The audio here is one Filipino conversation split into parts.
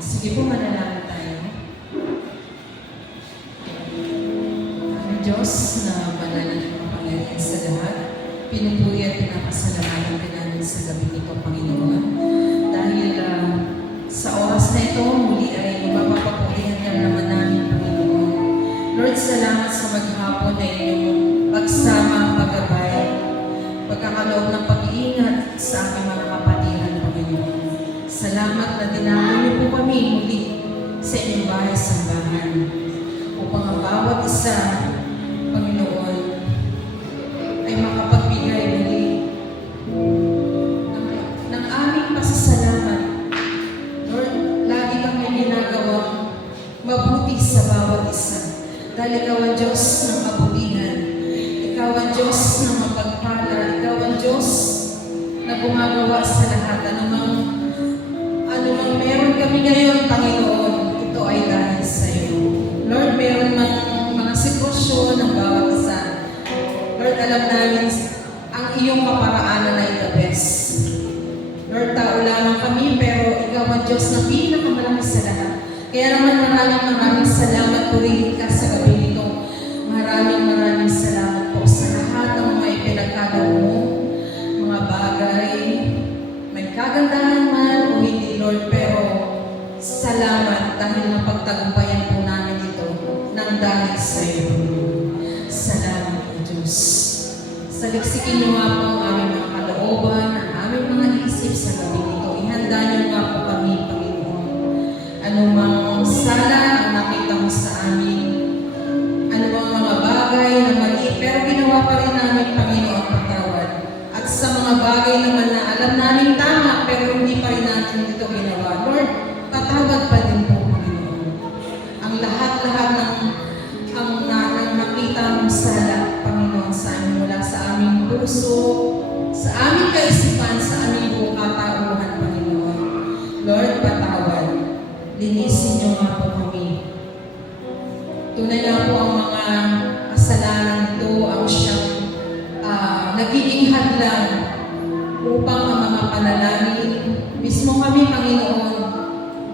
Sige po, manalangin tayo. Aming Diyos na banal at makapangyarihan sa lahat, pinupuri at pinapasalamatan ka namin sa gabi nito, Panginoon. Dahil sa oras na ito, muli ay mapapapurihan ka naman namin, Panginoon. Lord, salamat sa maghapon na inyong pagsama, paggabay, pagkakaloob ng pag-iingat sa aming mga kapatiran, Panginoon. Salamat na dinamo niyo po kami muli sa inyong bahay-sambahan upang ang bawat isa, Panginoon, ay makapagbigay muli ng aming pasasalamat. Lord, lagi kang may ginagawang mabuti sa bawat isa. Dahil ikaw ang Diyos ng kabutihan. Ikaw ang Diyos ng mapagpala. Ikaw ang Diyos na gumagawa sa lahat. Anumang meron kami ngayon, Panginoon, ito ay dahil sa iyo. Lord, meron mga sitwasyon ng bawat isa. Lord, alam namin ang iyong kaparaanan ay the best. Lord, tao lamang kami, pero ikaw ang Diyos na pinakamalaki sa lahat. Kaya naman maraming salamat po rin ka sa gabi nito. Maraming salamat po sa lahat ng mga ipinagkagawa mo, mga bagay, may kagandahan man o hindi, Lord, pero salamat dahil napagtagumpayan po namin ito nang dahil sa iyo. Salamat po, Diyos. Saliksikin niyo nga po ang aming mga kalooban, ang aming mga isip sa gabi nito. Ihanda niyo nga po kami, Panginoon. Anumang sala ang nakita mo sa amin, anumang mga bagay na mali, pero ginawa pa rin namin, Panginoon, patawad. At sa mga bagay naman na alam namin tama, pero hindi pa rin natin ito ginawa, Lord, patawad pa din po, Panginoon. Ang lahat-lahat ng nakita mong sala, Panginoon, sa amin, mula sa aming puso, sa aming kaisipan, sa aming buong katauhan, Panginoon. Lord, patawad. Linisin niyo nga po kami. Tunay nga po ang mga kasalanan ito ang siyang nagiging hadlang upang ang mga panalangin mismo kami, Panginoon,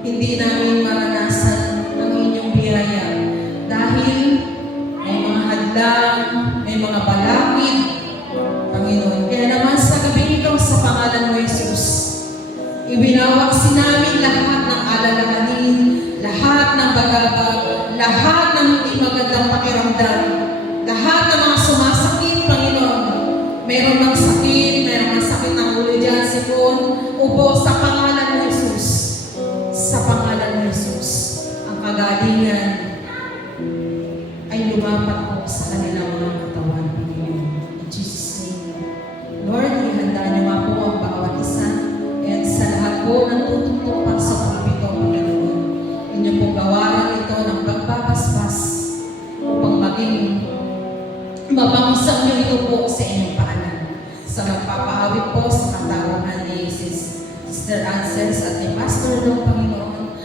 hindi namin maranasan ang inyong biyaya dahil may mga hadlang, may mga balakid, Panginoon. Kaya naman sa gabi ito, sa pangalan mo, Jesus, ibinawagsin namin lahat ng alalahanin, lahat ng bagabag, lahat ng hindi magandang pakiramdam, lahat ng mga sumasakit, Panginoon. Meron ng sakit, meron ng sakit ng ulo dyan, sipon, ubo, sa pangalan mo, Jesus. Sa pangalan mo, Jesus, ang kagalingan ay lumapat po sa kanilang mga katawan, Panginoon. In Jesus' name. Lord, ihanda niyo nga po ang bawat isa. At sa lahat po ng tututupan sa pagpito, Panginoon, inyo po gawaran ito ng pagbabasbas upang maging mabangisang niyo ito po sa inyong paanan. Sa magpapaawit po sa katauhan ni Sister Ansels at ni Pastor Dong, Panginoon,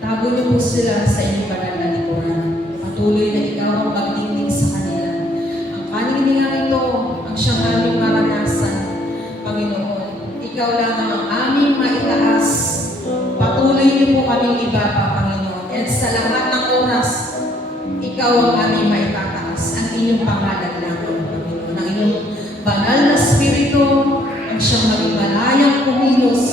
tago niyo po sila sa inyong banal na likuran. Patuloy na ikaw ang magdinig sa kanila. Ang kanilang ito ang siyang aming maranasan, Panginoon. Ikaw lang ang aming maitaas. Patuloy niyo po kaming ibaba, Panginoon. At sa lahat ng oras, ikaw ang aming maitataas. Ang inyong pangalan lang, Panginoon. Ang inyong banal na spirito ang siyang maging malayang kumilos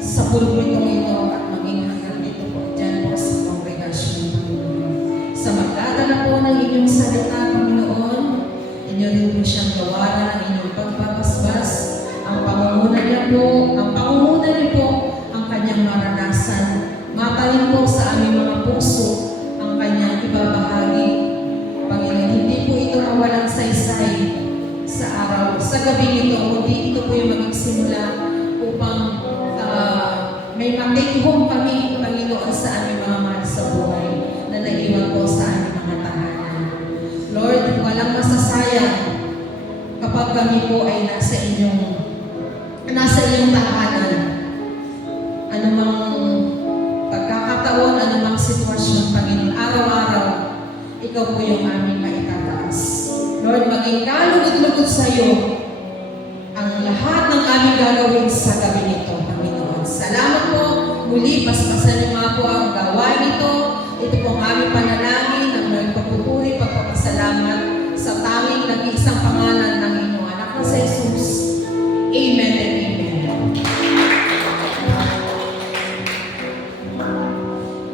sa pulpitong ito at maging hanggang dito po. Diyan po sa congregation, Panginoon. Sa magdadala po ng inyong salita, Panginoon, inyo rin po siyang gawaran ang inyong pagbabasbas. Ang pangunguna niya po, ang kanyang maranasan. Matalim po sa aming mga puso ang kanyang ibabahagi. Panginoon, hindi po ito mawalang saysay sa araw, sa gabi nito, kundi ito po yung magsimula upang may ma-take home kami, Panginoon, sa aming mga mahal sa buhay na naiwan po sa aming mga tahanan. Lord, walang masasayang kapag kami po ay nasa iyong tahanan. Anumang pagkakataon, anumang sitwasyon, Panginoon, araw-araw, ikaw po yung aming maitataas. Lord, maging kalugod-lugod sa iyo ang lahat ng aming gagawin sa gabi nito, Panginoon. Salamat po muli Muli, paspasan niyo nga po ang gawain ito. Ito po ang aming panalangin ng nagpapupuri, pagpapasalamat sa tanging nag-iisang pangalan ng inyong anak na sa Jesus. Amen and amen.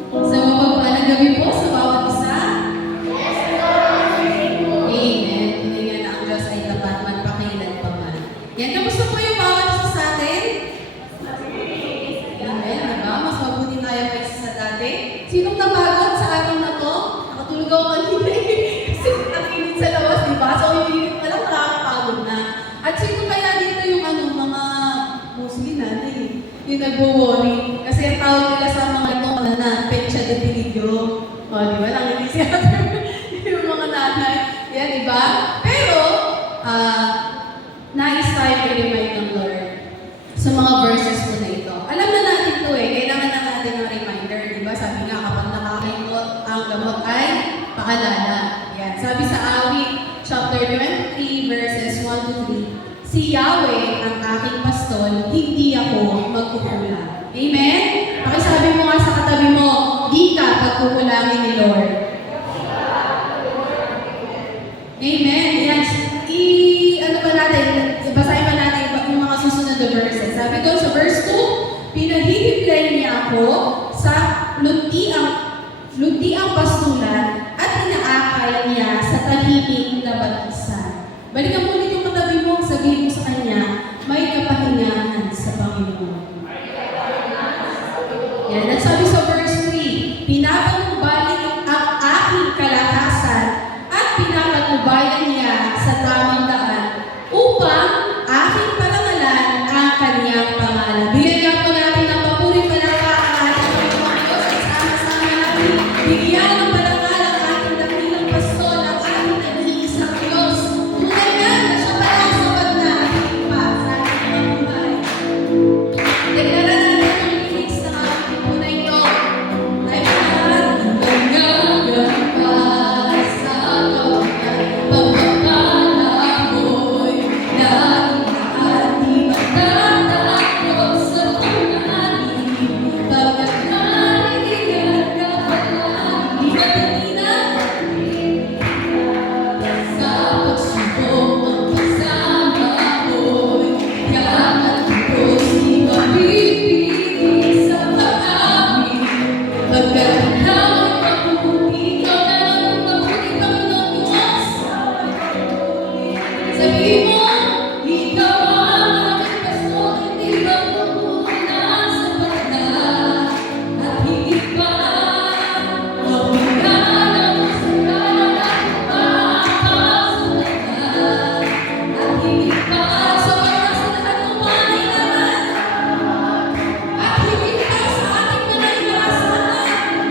Sa mapagpalang gabi po sa bawat isa. Amen. Hindi nga na ang Diyos ay tapat magpakailan pa man. Yan, kamusta po yung bawat isa sa atin? Amen, diba? Mas mabuti tayo kaysa sa dati. Sinong napagod sa araw na to? Nakatulog ako kanina kasi nakinit sa labas, diba? So yung init pa lang, nakakapagod na. At sino kaya dito yung mga mostly natin yung nagwo-worry. Kasi ang tawag nila sa mga ito na pecha de peligro. O, di ba? Nakinig siya yung mga nanay. Yan, di ba? Pero, nais tayo i-remind ng Lord sa mga verses po na ito. Alam na natin ito kailangan na natin ng reminder, di ba? Sabi nga, kapag nakakalimot, ang gamot ay paalala. Yan. Sabi sa Awit, chapter 23, verses 1 to 3, si Yahweh ang aking pastol, hindi ako magkukulang. Amen? Pakisabi mo nga sa katabi mo, di ka pagkukulangin ni Lord. Amen. Yan. Basahin pa natin yung mga susunod na verses. Sabi doon sa verse 2, pinahihiplay niya ako sa luntiang pastulan at inaakay niya sa tahimik na batisan. Balikan mo ulit yung katabi mo, sabihin mo sa kanya, may kapahingahan sa Panginoon. Yan. At sabi sa verse 3, pinapatnubayan ang aking kalakasan at pinapatnubayan niya sa tamang daan upang aking parangalan ang kanyang pangalan. Bigyan nga po natin ng papuri palakpak ang ating Panginoon Diyos at sama-sama natin bigyan ng palakpak ang ating dakilang pastol, ang ating nag-iisang Diyos. Tunay nga na siya pala ang sapat na ating pa sa ating mga buhay. Deklara natin ang lyrics ng ating tunay ito. Ay lahat ng nangangamba sa kawalan, pagpapalamoy laging ating magtatakot sa panganin. Pagkat narinig ka palagi, di ba kanina? Sa pagsubok ang pagsama mo'y yaman ko'y di mapipigil sa pag-amin. Pagkat ikaw ay mabuti, ikaw naman ang mabuti, Panginoon Diyos. Sabihin mo, ikaw ang aking pastol, hindi magkukulang sa pagkakas. At higit pa, ang bigala mo sa kanan at pagkakasunod. At higit pa, sa pagkakasunod mo panay naman. At higit pa sa ating mga inaasahan.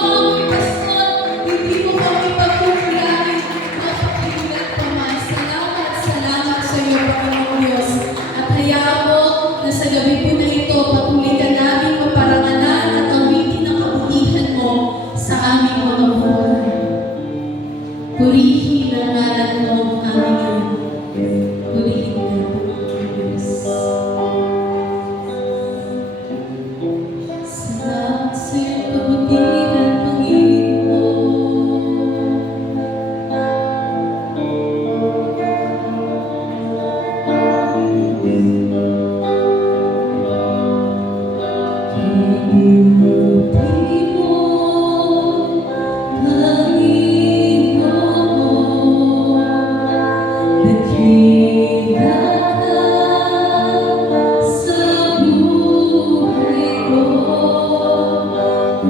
aming pastor, hindi mo kami pagkukulangin. Mapakinggan pa man. Salamat sa iyo, Panginoong Diyos. At hayaan mo na sa gabi po na ito, patuloy ka namin maparangalan at awitin ang kabutihan mo sa aming mga buhay. Purihin ang ngalan mo, aming purihin ka, Panginoong Diyos. Salamat sa iyong kabutihan, Panginoon. Kinuti mo, Panginoon, dakila ka sa buhay ko.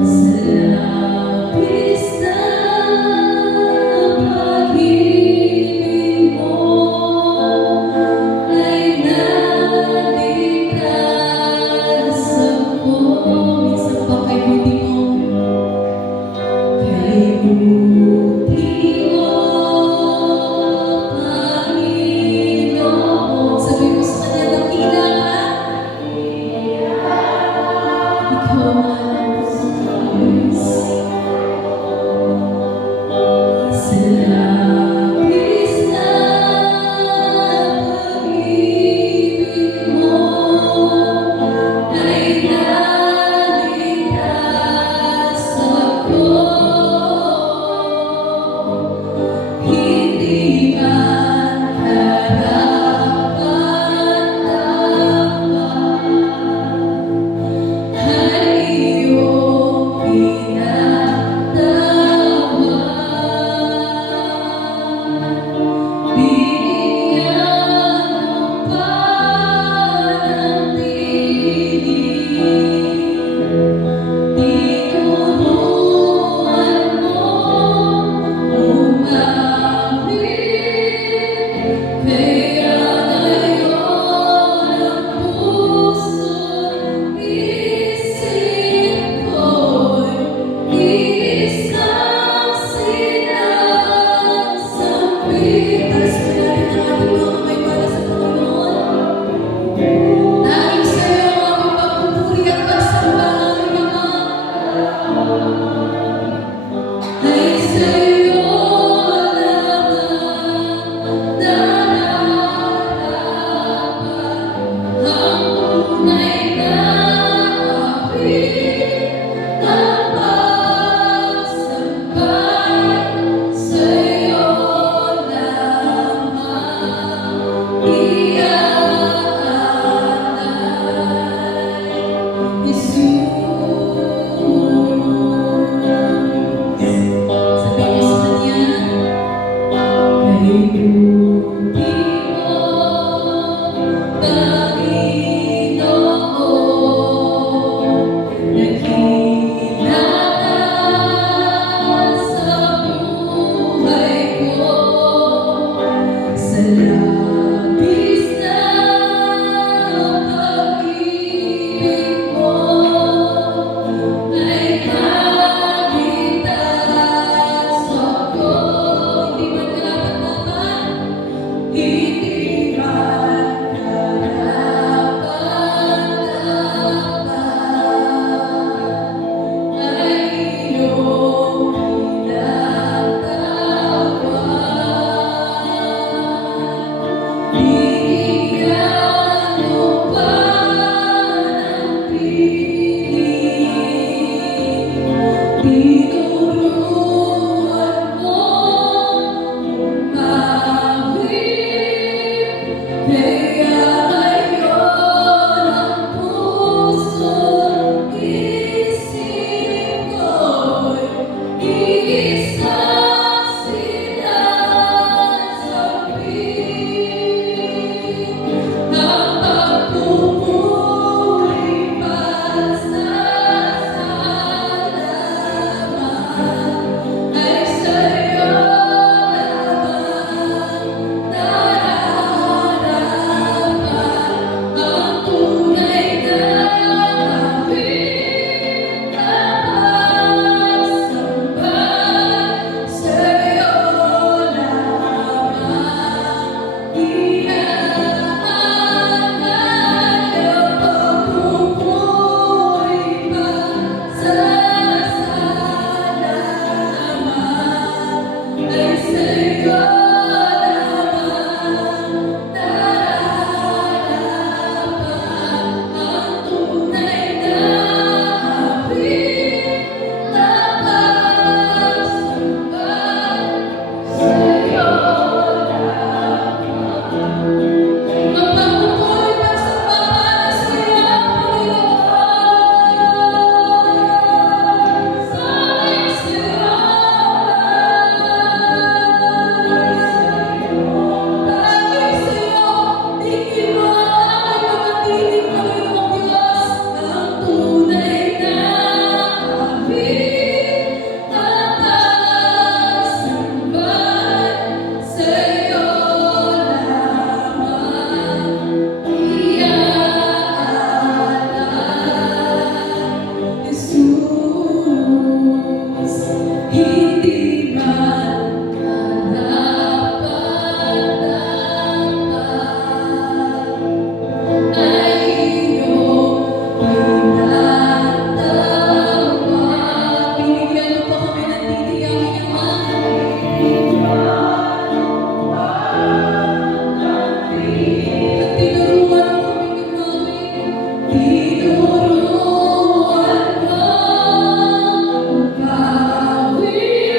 Sa labis na pag-ibig mo ay naligtas ako. Minsan pa kay buti mo, kay buti mo, Panginoon. Sabi mo sa kanya, dakila ka. Ikaw ang Diyos. Sa labis na pag-ibig mo ay naligtas ako. Hindi man karapat-dapat ay iyong pinatawad. Binigyan mo pa ng tinig. Tinuruan mo umawit, kaya ngayon ang puso't isip ko'y isang sinasambit. Taas mo natin ang ating mga kamay para sa Panginoon. Nanging sa'yo ang aming pagpupuri at pagsamba, aming Ama. Ay sa'yo lamang nararapat ang tunay na awit ng pagsambay. Sa'yo lamang iaalay, Jesus. hindi man karapat-dapat ay iyong pinatawa. Binigyan mo pa kami ng titiyangin naman. At tinuruan mo kami gumamit. Tinuruan mo gawin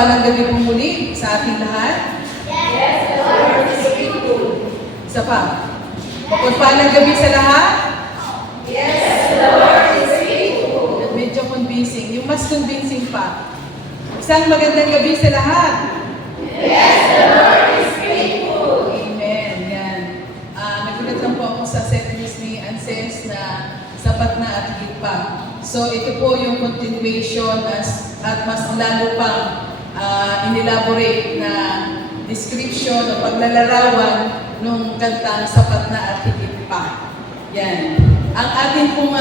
mapagpalang gabi po muli sa ating lahat. Isa pa. Mapagpalang gabi sa lahat. Medyo convincing. Yung mas convincing pa. Isang magandang gabi sa lahat. Amen. Yan. Nagulat lang po ako sa sentence ni Anses na sapat na at higit pa. So ito po yung continuation at mas lalo pang inelaborate na description o paglalarawan nung kantang sapat na at higit pa. Yan. Ang ating pong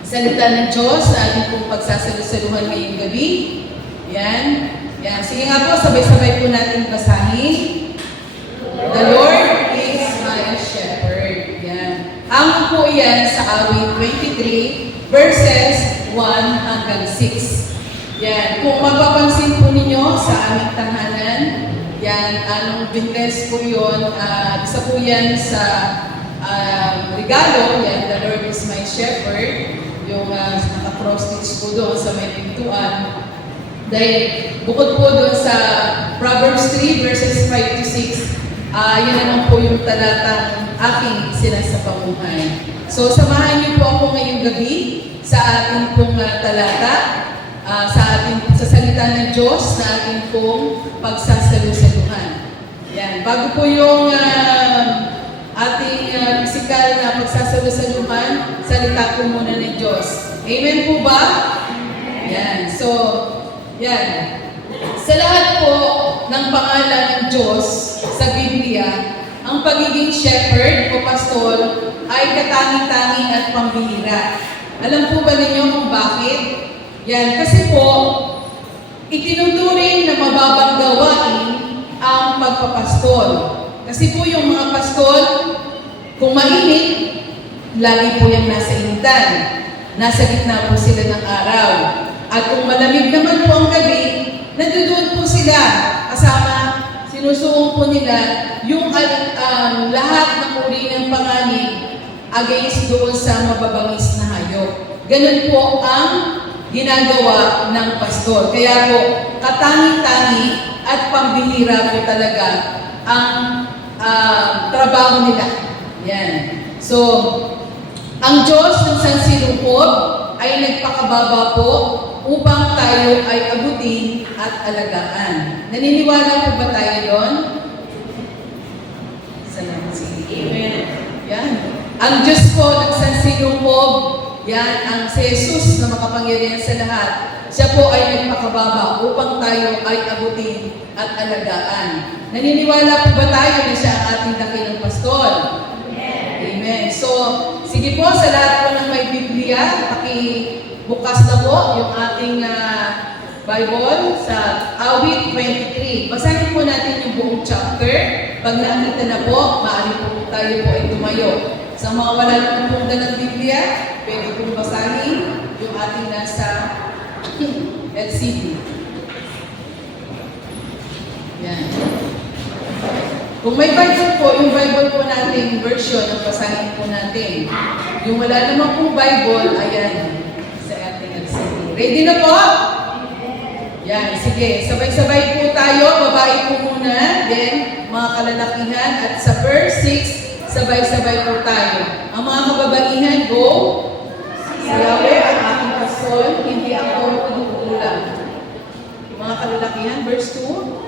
salita ng Diyos, sa ating pong pagsasalusaluhan ngayong gabi. Yan. Yan. Sige nga po, sabay-sabay po natin basahin. The Lord is my shepherd. Yan. Hango po yan sa awit 23, verses 1 hanggang 6. Yan. Kung mapapansin po ninyo sa aming tahanan, yan, anong binless po yun, isa po yan sa regalo, yan, the Lord is my shepherd, yung naka-cross-stitch po doon sa may pintuan. Dahil bukod po doon sa Proverbs 3 verses 5 to 6, yun naman po yung talatang aking sinasapamuhay. So samahan niyo po ako ngayong gabi sa ating pong talata, sa salita ng Diyos na ating pong pagsasalusaluhan. Yan. Bago po yung ating physical na pagsasalusaluhan, salita po muna ng Diyos. Amen po ba? Yan. So, yan. Sa lahat po ng pangalan ng Diyos sa Biblia, ang pagiging shepherd o pastor ay katangi-tangi at pambihira. Alam po ba ninyo kung bakit? Yan. Kasi po, itinuturing na mababang gawain ang pagpapastol. Kasi po yung mga pastol, kung mainit, lagi po yung nasa initan. Nasa gitna po sila ng araw. At kung malamig naman po ang gabi, nandoon po sila. Kasama, sinusuong po nila yung lahat ng uri ng panganib against doon sa mababangis na hayop. Ganun po ang ginagawa ng pastor. Kaya po, katangi-tangi at pambihira po talaga ang trabaho nila. Yan. So, ang Diyos ng sansinukob ay nagpakababa po upang tayo ay abutin at alagaan. Naniniwala po ba tayo doon? Salamat sige. Amen. Yan. Ang Diyos po ng sansinukob, yan ang si Jesus na makapangyarihan sa lahat. Siya po ay nagpakababa upang tayo ay abutin at alagaan. Naniniwala po ba tayo na siya ang ating dakilang pastor? Amen. So, sige po sa lahat po ng may Biblia, pakibukas na po yung ating Bible sa awit 23. Basahin po natin yung buong chapter. Pag nakita na po, maaari po tayo po ay tumayo. Sa mga wala naman pong dalang Biblia, pwede pong basahin yung ating nasa LCD. Yan. Kung may Bible po, yung Bible po natin version, ang basahin po natin. Yung wala naman pong Bible, ayan, sa ating LCD. Ready na po? Yan, sige. Sabay-sabay po tayo. Babae po muna. Then, mga kalalakihan. At sa verse 6, sabay-sabay po tayo. Ang mga kababaihan, go. Si Yahweh ang aking pastor, hindi ako pinupulang. Yung mga kalalakihan, verse 2.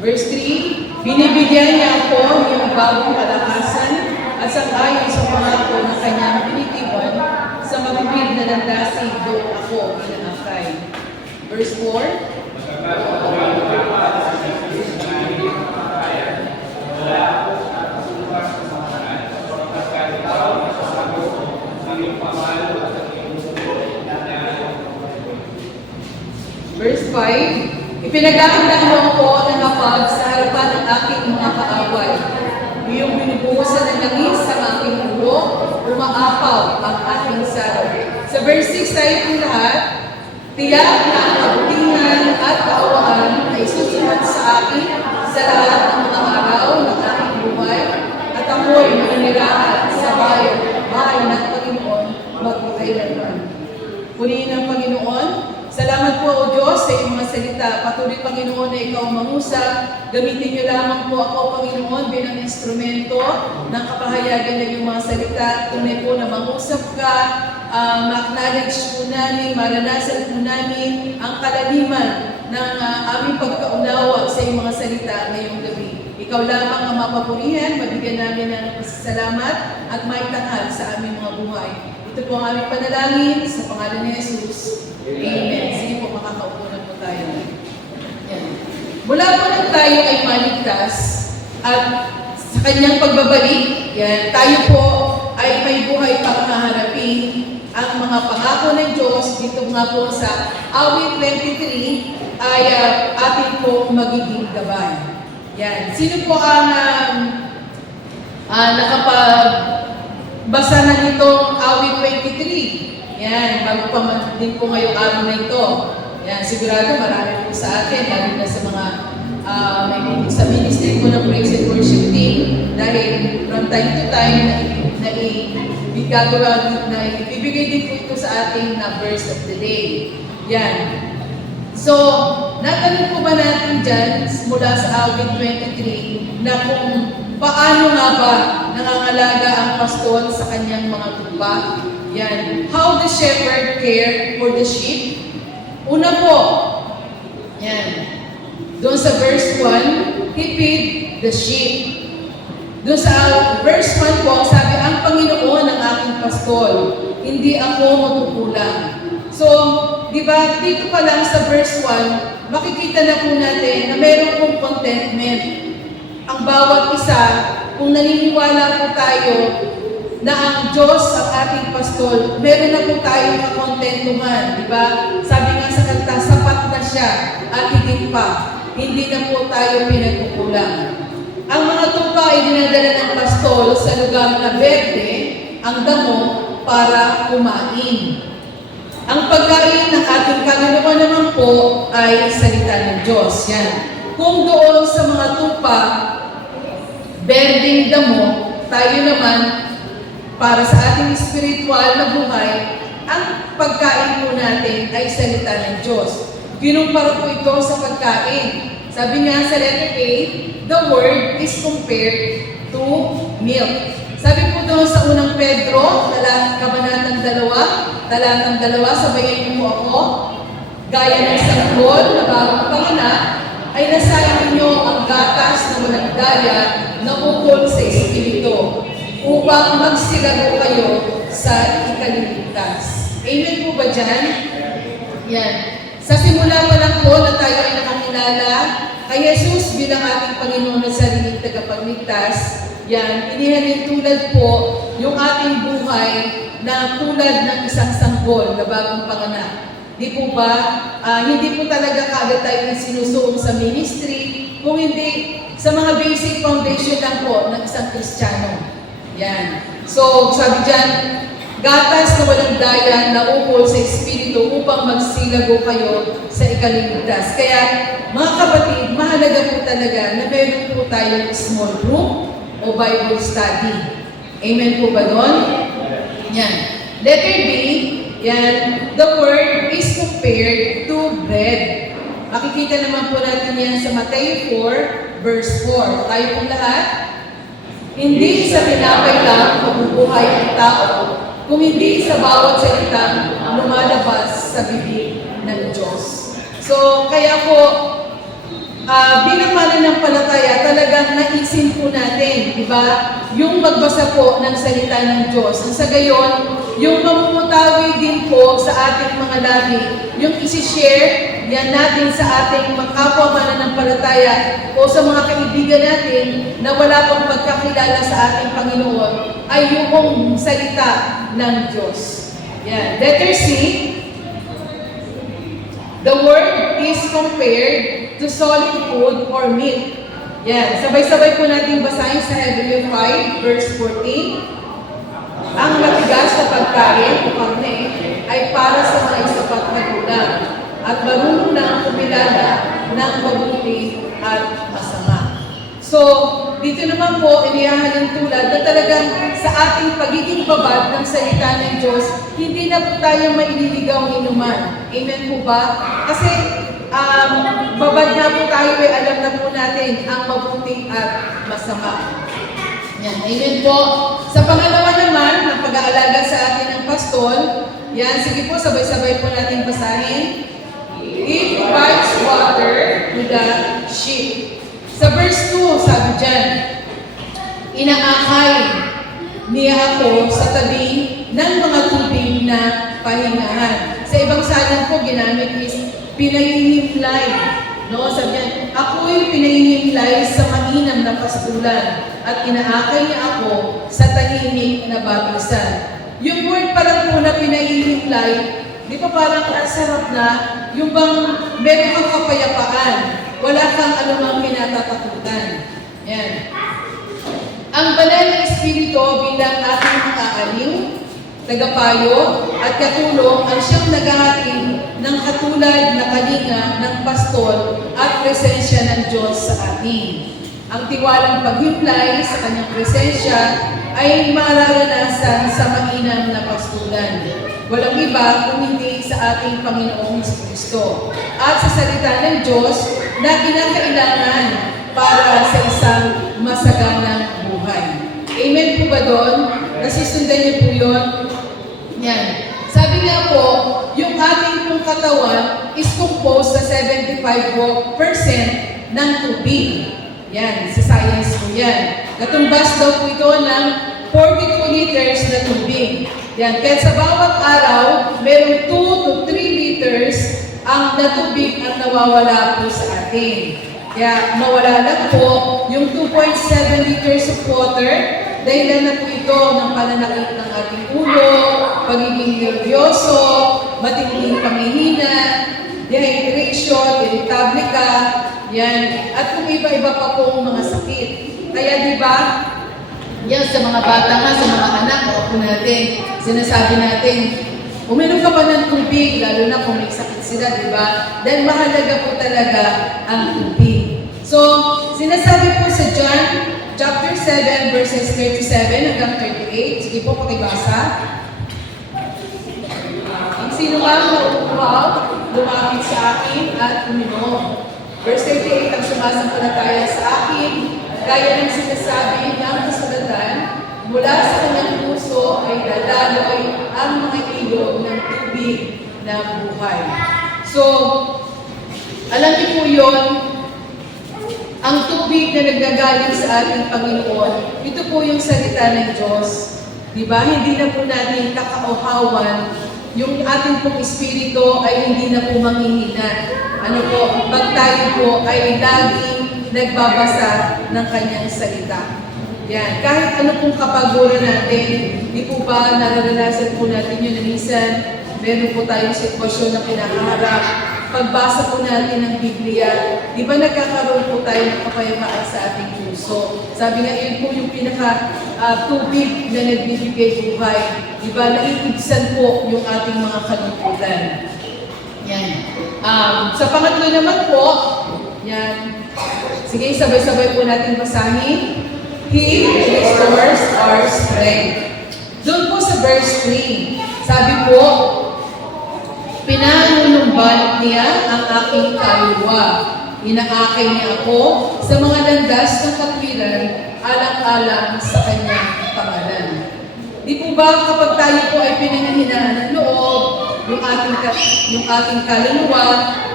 Verse 3, binibigyan niya ako ng bagong kalakasan at sang-ayon sa pangako ng kanyang pinitiwan sa mabibig na landasig doon ako inaakay. Verse 4, Verse 5, ipinagkakita mo ako ng hapag sa harapan ng aking mga kaaway. Iyong binubuhusan ng langis sa aking ulo, umaapaw ang aking saraw. Sa verse 6 tayo po lahat, tiyak na ang kabutihan at kaawaan ay susunod sa akin sa lahat ng mga araw ng aking buhay at ako'y maninirahan sa bayan salita. Patuloy, Panginoon, na ikaw mangusap. Gamitin niyo lamang po ako, Panginoon, bilang instrumento ng kapahayagan ng iyong mga salita. Tunay po na mangusap ka, ma-acknowledge po namin, maranasan po namin ang kalaliman ng aming pagkaunawa sa iyong mga salita ngayong gabi. Ikaw lamang ang mapapurihan, mabigyan namin ng pasasalamat at maitanghal sa aming mga buhay. Ito po ang aming panalangin sa pangalan ni Jesus. Amen. Sige po, makakaupo na po tayo. Yan. Mula po nang tayo ay maligtas at sa kanyang pagbabalik, yan, tayo po ay may buhay pang haharapin ang mga pangako ng Diyos. Dito nga po sa awit 23 ay atin po magiging gabay. Yan. Sino po ang nakapagbasa na nitong awit 23? Yan. Bago pa din po ngayong araw na ito. Yan. Sigurado marami po sa atin, lalo na sa mga sa ministry po ng Praise and Worship Team. Dahil from time to time na ibibigay din po ito sa ating na verse of the day. Yan. So, natanong po ba natin dyan mula sa awit 23 na kung paano nga ba nangangalaga ang pastor sa kanyang mga tupa? Yan. How the shepherd care for the sheep? Una po, yan. Doon sa verse 1, he feed the sheep. Doon sa verse 1 po, sabi, ang Panginoon ang aking pastol, hindi ako magkukulang. So, di ba, dito pa lang sa verse 1, makikita na po natin na meron pong contentment. Ang bawat isa, kung naniniwala po tayo na ang Diyos ang ating pastol, meron na po tayong kakontentuhan, di ba? Sabi nga sa kanta, sapat na siya at higit pa. Hindi na po tayo pinagkukulang. Ang mga tupa ay dinadala ng pastol sa lugar na berde, ang damo, para kumain. Ang pagkain ng ating kaluluwa naman po ay salita ng Diyos. Yan. Kung doon sa mga tupa, berdeng damo, tayo naman, para sa ating spiritual na buhay, ang pagkain po natin ay salita ng Diyos. Kinumpara po ito sa pagkain. Sabi nga sa letter A, the word is compared to milk. Sabi po doon sa unang Pedro, kabanatang 2, talatang 2, sabayan niyo po ako, gaya ng sanggol na bagong panganak, ay nasayin ninyo ang gatas na walang daya na ukol sa Espiritu, upang magsilago kayo sa ikaliligtas. Amen po ba dyan? Yan. Sa simula pa lang po na tayo ay nakakilala kay Jesus bilang ating Panginoon at sariling tagapagligtas, yan, inihalin tulad po yung ating buhay na tulad ng isang sanggol na bagong panganak. Di po ba? Hindi po talaga kagad tayo sinusuong sa ministry, kung hindi sa mga basic foundation lang po ng isang Kristiyano. Yan. So, sabi dyan, gatas na walang daya na ukol sa Espiritu upang magsilago kayo sa ikaliligtas. Kaya, mga kapatid, mahalaga po talaga na meron po tayong small group o Bible study. Amen po ba doon? Yan. Letter B, yan, the word is compared to bread. Makikita naman po natin yan sa Mateo 4, verse 4. Tayo pong lahat. Hindi sa tinapay lang mabubuhay ang tao, kung hindi sa bawat salitang lumalabas sa bibig ng Diyos. So, kaya po, bilang mananampalataya, talagang naisin po natin, di ba? Yung magbasa po ng salita ng Diyos. Ang sa gayon, yung mamumutawi din po sa ating mga labi, yung isi-share yan natin sa ating kapwa mananampalataya o sa mga kaibigan natin na wala pang pagkakilala sa ating Panginoon, ay yung salita ng Diyos. Yan. Letter C, the word is compared to solid food or meat. Yan. Sabay-sabay po natin basahin sa Hebrew 5, verse 14. Ang matigas na pagkain o karne ay para sa mga isapat na gulang at marunong na kumilala ng mabuti at masama. So, dito naman po, inihahalin tulad na talagang sa ating pagiging babad ng salita ng Diyos, hindi na po tayo maililigaw inuman. Amen po ba? Kasi babad na po tayo, alam na po natin ang mabuti at masama. Yan, amen po. Sa pangalawa naman, ng pag-aalaga sa atin ng pastol, yan, sige po, sabay-sabay po natin basahin. He provides water to the sheep. Sa verse 2, sabi dyan, inaakay niya ako sa tabi ng mga tubig na pahingahan. Sa ibang salin po, ginamit is pinahihimlay. No? Sabi niya, ako'y pinahihimlay sa mainam na pastulan at inaakay niya ako sa tahimik na babisan. Yung word pa lang po na pinahihimlay, di ba parang ang sarap na, yung bang meron kang kapayapaan, wala kang anumang kinatatakutan. Yan. Ang banal na Espiritu bilang ating makaaling, tagapayo at katulong ang siyang naghahatid ng katulad na kalinga ng pastol at presensya ng Diyos sa atin. Ang tiwalang paghimlay sa kanyang presensya ay mararanasan sa mainam na pastulan. Walang iba kung hindi sa ating Panginoong Kristo at sa salita ng Diyos na kinakailangan para sa isang masaganang buhay. Amen po ba doon? Nasisundan niyo po yun? Yan. Sabi nga po, yung ating pong katawan is composed sa 75% ng tubig. Yan, sa science po yan. Katumbas daw po ito ng 42 liters na tubig. Yan, kaya sa bawat araw, meron 2 to 3 liters ang na tubig ang nawawala po sa atin. Kaya mawala lang po yung 2.7 liters of water, dahilan na po ito ng pananakit ng ating ulo, pagiging nervyoso, matinding panghihina, dehydration, irritable ka, yan, at kung iba-iba pa pong mga sakit. Kaya di ba, yan sa mga bata nga, sa mga anak, po natin, sinasabi natin, uminom ka pa ng tubig, lalo na kung may sakit sila, di ba? Dahil mahalaga po talaga ang tubig. So, sinasabi po sa John, chapter 7, verses 37 hanggang 38. Sige po, pakibasa. Ang sino nga mauuhaw, lumapit sa akin at uminom. Verse 38, ang sumasampalataya sa akin, gaya ng sinasabi ng kasulatan, mula sa kanyang puso ay dadaloy ang mga ilog ng tubig na buhay. So, alam niyo po yun, ang tubig na nagagaling sa ating Panginoon, ito po yung salita ng Diyos. Diba? Hindi na po natin kakauhawan. Yung ating pong espiritu ay hindi na po manghihina. Ano po, pag tayo po ay laging nagbabasa ng kanyang salita. Yan. Kahit ano pong kapaguran natin, di po ba nararanasan po natin yun na minsan, meron po tayong sitwasyon na pinakaharap. Pagbasa po natin ng Biblia, di ba nagkakaroon po tayo ng kapayapaan sa ating puso? Sabi nga, yun po yung pinaka-tubig na nagbibigay buhay. Di ba, naiibsan po yung ating mga kalungkutan. Yan. Sa pangatlo naman po, yan. Sige, sabay-sabay po natin basahin. He restores our strength. Doon po sa verse 3, sabi po, pinanunumbat niya ang aking kaluluwa. Inaakay niya ako sa mga landas ng katwiran alang-alang sa kanyang pangalan. Di po ba kapag tayo po ay pinanghihinaan ng loob, yung ating kaluluwa,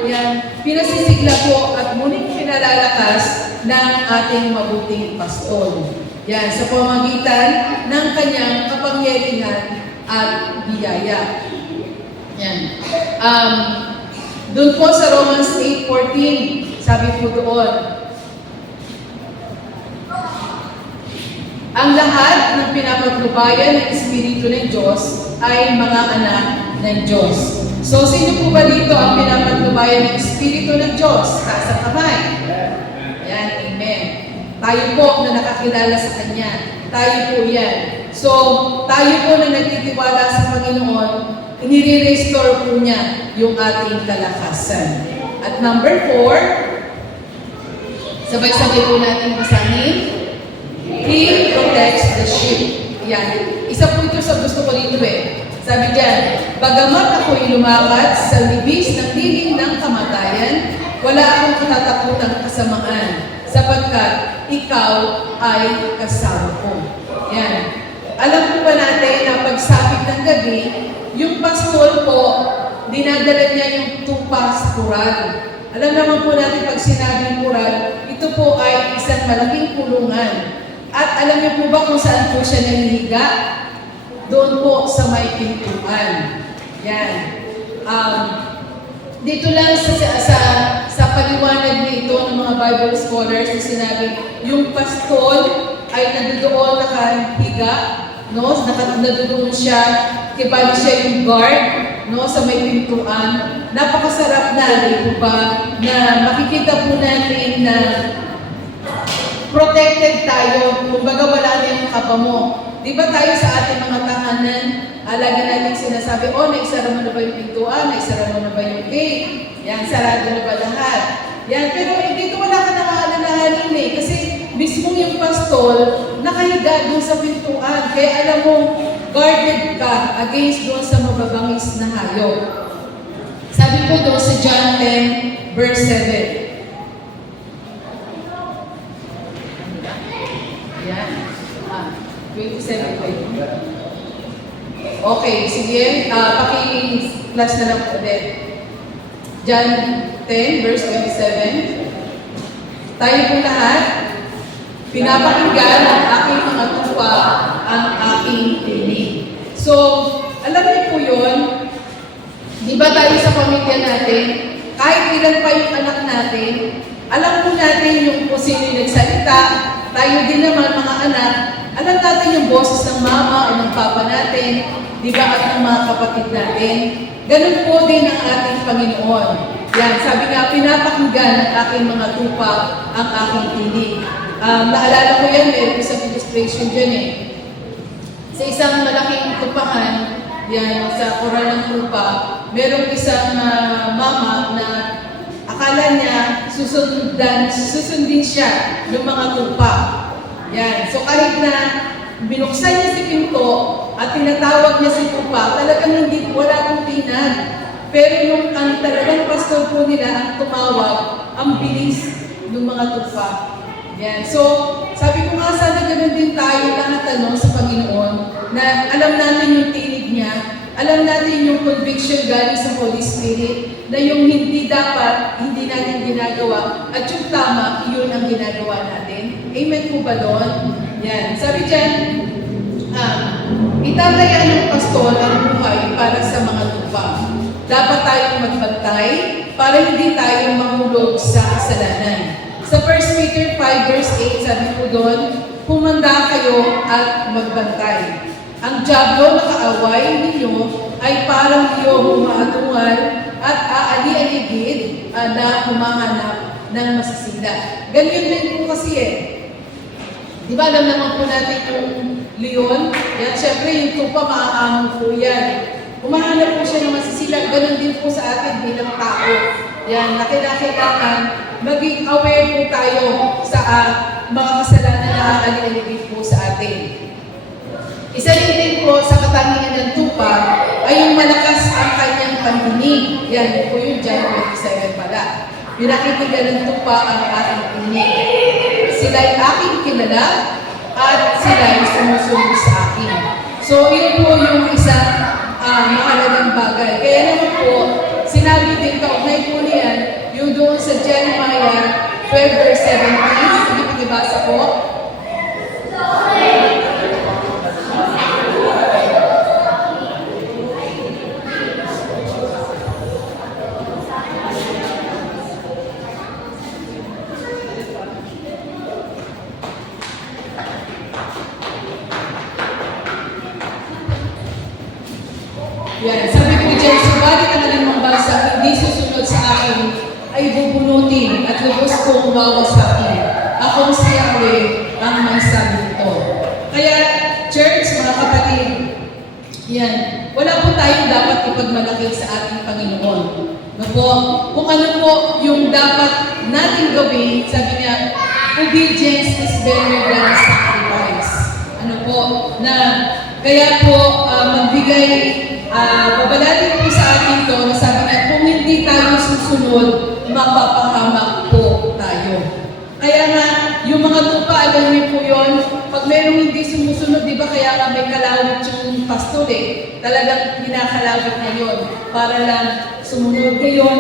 yan, pinasisigla po at muling pinalalakas ng ating mabuting pastol. Yan, sa pamagitan ng kanyang kapangyarihan at biyaya. Yan. Doon po sa Romans 8:14, sabi po doon, ang lahat ng pinapaglubayan ng Espiritu ng Diyos ay mga anak ng Diyos. So, sino po ba dito ang pinapaglubayan ng Espiritu ng Diyos? Taas ang kamay. Yan, amen. Tayo po na nakakilala sa Kanya. Tayo po yan. So, tayo po na nagtitiwala sa Panginoon, inire-restore po niya yung ating kalakasan. At number 4, sabay-sabay po natin basahin, He protects the sheep. Yan. Isa po ito sa gusto ko dito eh. Sabi diyan, bagamat ako'y lumakad sa libis ng dilim ng kamatayan, wala akong katatakutang kasamaan, sapagkat ikaw ay kasama ko. Yan. Alam po ba natin na pagsapit ng gabi, yung pastol po, dinadala niya yung tupa sa kural. Alam naman po natin pag sinabing kural, ito po ay isang malaking kulungan. At alam niyo po ba kung saan po siya nalihiga? Doon po sa may pintuan. Yan. Dito lang sa paliwanag nito ng mga Bible scholars na sinabi, yung pastol ay nandoon nakahiga, no? Nandoon siya, kibali siya yung guard, no? Sa may pintuan. Napakasarap na, di po ba? Na makikita po natin na protected tayo. Kumbaga wala na yung kaba mo. Di ba tayo sa ating mga tahanan, lagi natin sinasabi, oh, naisara mo na ba yung pintuan? Naisara mo na ba yung gate? Yan, sarado na ba lahat? Yan, pero dito wala ka nakaalalahanin eh. Kasi mismo yung pastol, nakahiga doon sa pintuan. Kaya alam mo, guarded ka against doon sa mababangis na hayop. Sabi po doon sa John 10, verse 7. Yan. 27 po ito. Okay, sige. Paki-class na lang ulit. John 10, verse 27. Tayo po lahat, pinapakinggan ang aking mga tupa, ang aking tinig. So, alam niyo po yun, di ba tayo sa pamilya natin, kahit ilan pa yung anak natin, alam po natin yung kung sino yung nagsalita, tayo din naman mga anak, alam natin yung boses ng mama o ng papa natin, di ba, at ng mga kapatid natin. Ganun po din ang ating Panginoon. Yan, sabi nga, pinapakinggan ng aking mga tupa ang aking tinig. Naalala ko yan, may isang illustration dyan eh. Sa isang malaking tupahan, yan, sa koral ng tupa, merong isang mama na akala niya susundin siya ng mga tupa. Yan. So kahit na binuksan niya si pinto at tinatawag niya si tupa, talagang hindi wala pong tinag. Pero yung ang talagang pastor po nila ang tumawag, ang bilis ng mga tupa. Yan. So sabi ko nga sana ganun din tayo lahat sa Panginoon na alam natin yung tinig niya, alam natin yung conviction galing sa Holy Spirit na yung hindi dapat, hindi natin ginagawa at yung tama, yun ang ginagawa natin. Amen po ba doon? Yan. Sabi dyan, itataya ng pastol ang buhay para sa mga tupa. Dapat tayong magbantay para hindi tayo mahulog sa kasalanan. Sa 1 Peter 5 verse 8, sabi po doon, humanda kayo at magbantay. Ang dyablo na kaaway ninyo ay parang iyong humaatungal at aali-aligid na humahanap ng masisila. Ganyan din po kasi eh. Di ba alam naman po natin yung leon? Yan, syempre yung tupa maaamon po yan. Humahanap po siya ng masisila. Ganon din po sa atin bilang tao. Yan, na kailangan maging aware po tayo sa mga kasalanan na aali-aligid po sa atin. Isa din po sa katangian ng tupa ay yung malakas ang kanyang pandinig. Yan po yung John 27 pala. Pinakikinggan ng tupa ang aking tinig. Sila'y aking kilala at sila'y sumusunod sa akin. So, yun po yung isang mahalagang bagay. Kaya naman po, sinabi din kaugnay po niyan, yung doon sa Jeremiah 12 verse 17, sige pakibasa po. Yan. Sabi ko dyan, subalit ang alimang bansa hindi susunod sa akin ay bubunutin at lubos kong wawasakin. Akong si Yahweh ang may sabi nito. Kaya, church, mga kapatid, yan, wala po tayong dapat ipagmalaki sa ating Panginoon. No po, kung ano po yung dapat natin gawin, sabi niya, obedience is better than sacrifice. Ano po, na kaya po magbigay babalatin po sa atin to, na sabi niya, kung hindi tayo susunod, mapapahamak po tayo. Kaya nga, yung mga tupa, alam niyo po yun, pag merong hindi sumusunod, di ba kaya nga may kalawit yung pastor eh, talagang kinakalawit na yun, para lang sumunod. Ngayon,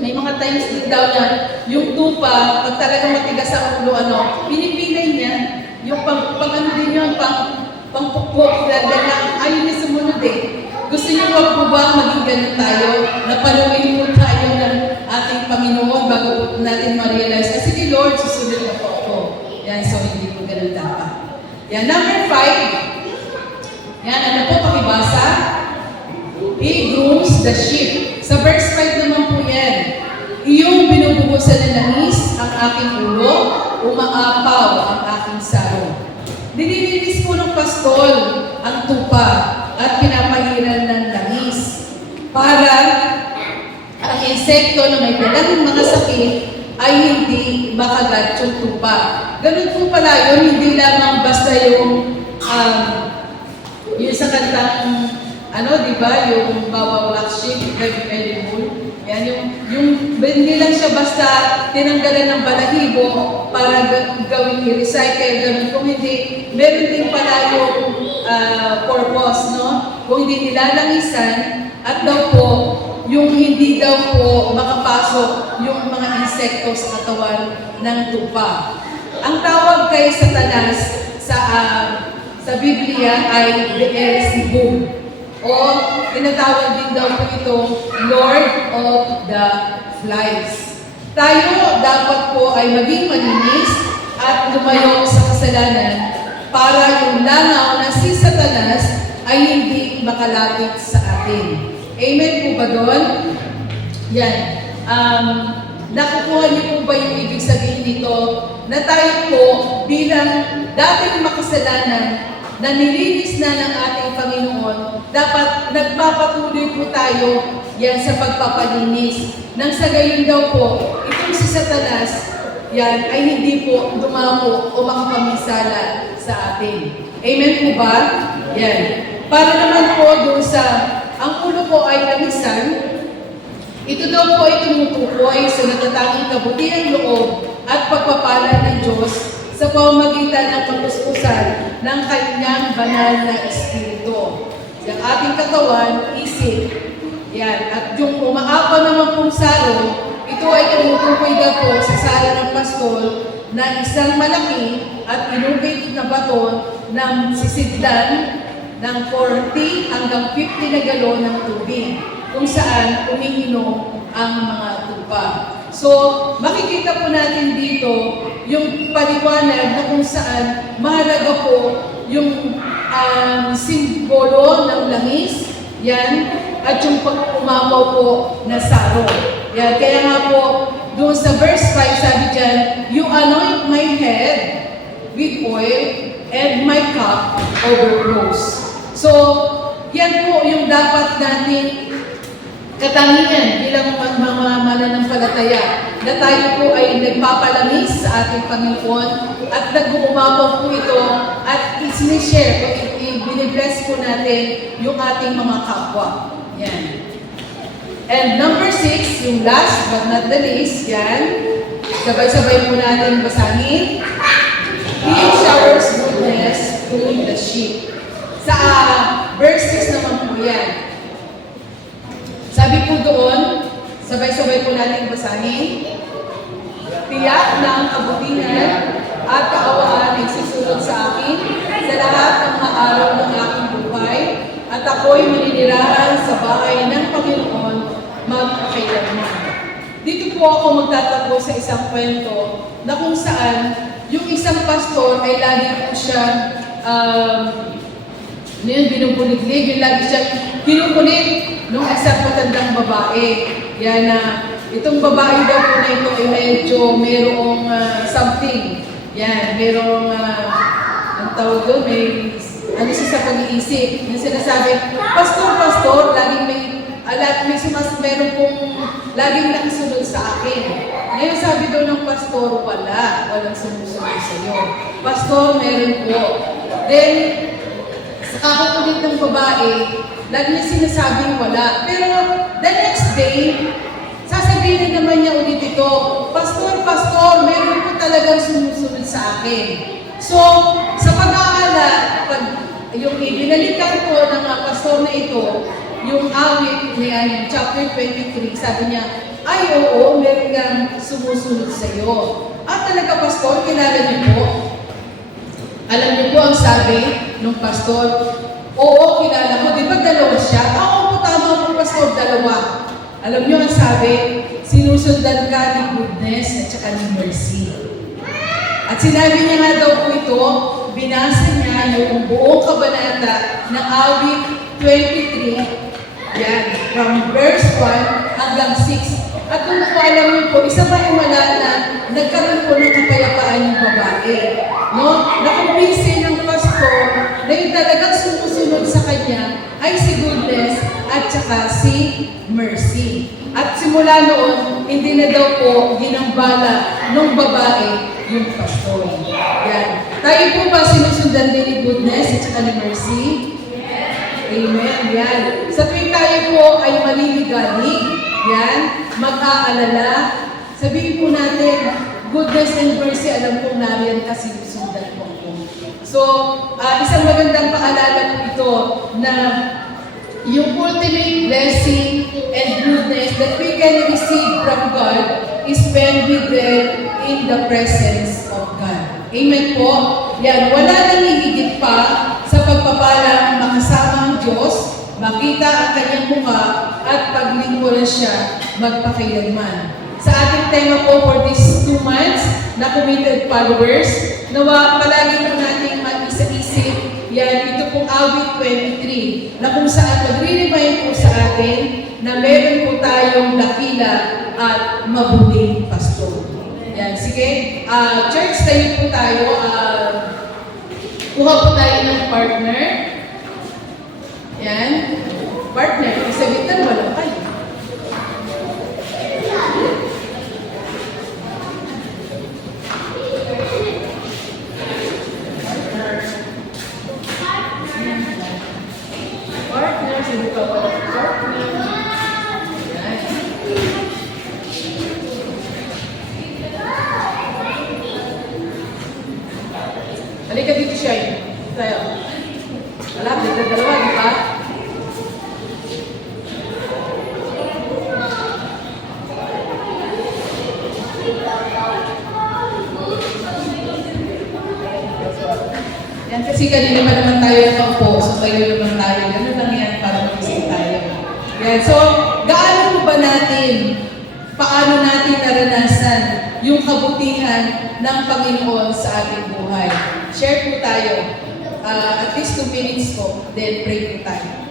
may mga times din daw na yung tupa, pag talagang matigas ang ulo, pinipilay niya, yung ano din yun, pangpukpok, ayaw niya sumunod eh. Gusto niyo wag po ba maging ganun tayo? Napaluin po tayo ng ating Panginoon bago po natin ma-realize. Kasi ni Lord, susunod na po ako. Yan, so hindi po ganun dapat. Yan, number 5. Yan, ano po, pakibasa? He grooms the sheep. Sa verse 5 naman po yan. Iyong binubuhusan ng langis ang aking ulo, umaapaw ang aking saro. Dinilinis po ng pastol ang tupa at pinapahiran ng langis para ang insekto na may dalang mga sakit ay hindi makagat yung tupa. Ganun po pala yun, hindi lamang basta yung sa kantang di ba, yung Bawa Black Sheep, Very Edible. Yan, hindi lang siya basta tinanggalan ng balahibo para gawing i-recycle, ganun. Kung hindi, meron din pala yung purpose, no? Kung hindi nilalangisan, at daw po, yung hindi daw po makapasok yung mga insekto sa katawan ng tupa. Ang tawag kay Satanas sa Biblia ay Beelzebub. O tinatawag din daw po itong Lord of the Flies. Tayo dapat po ay maging malinis at lumayo sa kasalanan para yung langaw na si Satanas ay hindi makalapit sa atin. Amen po ba doon? Yan. Nakukuha niyo po ba yung ibig sabihin dito na tayo po bilang dating makasalanan na nilinis na ng ating Panginoon, dapat nagpapatuloy po tayo yan sa pagpapalinis. Nang sa gayon daw po, itong si Satanas, yan ay hindi po dumamo o makapamisala sa atin. Amen po ba? Yan. Para naman po doon sa, ang ulo po ay langisan, ito daw po ay tumutukoy sa natatanging kabutihang loob at pagpapala ng Diyos sa pamamagitan ng kapuspusan ng kanyang banal na espiritu. Yung ating katawan, isip. Yan. At yung umaapaw naman pong salo, ito ay tumutukoy daw po sa sala ng pastol na isang malaki at inugit na baton ng sisidlan ng 40 hanggang 50 na galon ng tubig kung saan umiinom ang mga tupa. So, makikita po natin dito yung paliwanag na kung saan mahalaga po yung simbolo ng langis, yan, at yung pag-umapaw po na saro. Yan, kaya nga po, doon sa verse 5, sabi dyan, you anoint my head with oil and my cup overflows. So, yan po yung dapat natin katangian bilang mga mananampalataya na tayo po ay nagpapalamis sa ating Panginoon at nag-uumapaw po ito at i-share o binibless po natin yung ating mga kapwa. Yan. And number 6, yung last but not the least, yan. Sabay-sabay po natin basahin. He showers goodness to the sheep. Sa verse 6 naman po yan. Sabi po doon, sabay-sabay po natin basahin. Tiyak na ang kabutihan at kaawaan ay susunod sa akin sa lahat ng mga araw ng aking buhay at ako'y maninirahan sa bahay ng Panginoon magkakailanman. Dito po ako magtatagpo sa isang kwento na kung saan yung isang pastor ay lagi po siya binubuliglig, yung lagi siya kinukulit nung isang matandang babae. Yan na, itong babae daw po na ito ay medyo merong something. Yan, merong, ang tawag doon, may, ano siya sa pag-iisip. Yung sinasabi, pastor, laging meron pong, laging nakisunod sa akin. Ngayon sabi daw ng pastor, walang sumusunod sa iyo. Pastor, meron po. Then, sa kakukulit ng babae, Lagi niya sinasabing wala. Pero the next day, sasabihin na naman niya ulit ito, Pastor, meron po talagang sumusunod sa akin. So, sa pag-aala, pag yung ibinalikan ko ng pastor na ito, yung awit niya, yung chapter 23, sabi niya, ay oo, meron kang sumusunod sa iyo. At talaga, Pastor, kilala niyo po. Alam niyo po ang sabi ng pastor, oo, kilala mo. Di ba dalawa siya? Oo po, tama po, Pastor, dalawa. Alam niyo ang sabi, sinusundan ka ni goodness at saka ni mercy. At sinabi niya nga daw po ito, binasa niya yung buong kabanata ng awit 23, yan, from verse 1 hanggang 6. At kung po alam niyo po, isa pa yung wala na nagkaroon po ng kapayapaan yung babae. No? Nakumbinsin ng pastor na yung talagang sumusunod sa kanya ay si goodness at saka si mercy. At simula noon, hindi na daw po ginambala ng babae yung pastor. Yan. Tayo po ba sinusundan din ni goodness at saka ni mercy? Amen. Yan. Sa tuwing tayo po ay maliligalig, yan, mag-aalala, sabihin po natin, goodness and mercy, alam kong nariyan kasi sinusundan po ako. So, isang magandang paalala po ito na yung ultimate blessing and goodness that we can receive from God is when we dwell in the presence of God. Amen po? Yan, wala nang hihigit pa sa pagpapalang makasama ang Diyos, makita ang kanyang mukha, at paglingkuran siya magpakailanman. Sa ating tema po for these 2 months na committed followers, nawa palagi po natin mag-isa-isip, yan, ito pong awit 23, na kung saan magre-remind po sa atin na meron po tayong dakila at mabuting pastor. Yan, sige. Church, tayo po tayo. Kuha po tayo ng partner. Yan. Partner. Isabitan, walang kayo. Partner. Sige pa walang partner. Yan. Halika dito siya yun. Tayo. Wala, dalawa, di ba? Yan kasi kanina pa naman tayo nakaupo, so tayo naman tayo. Ganun lang yan para mag-isip tayo. Yan, so gaano po ba natin, paano natin naranasan yung kabutihan ng Panginoon sa ating buhay? Share po tayo. At least 2 minutes po, then pray po tayo.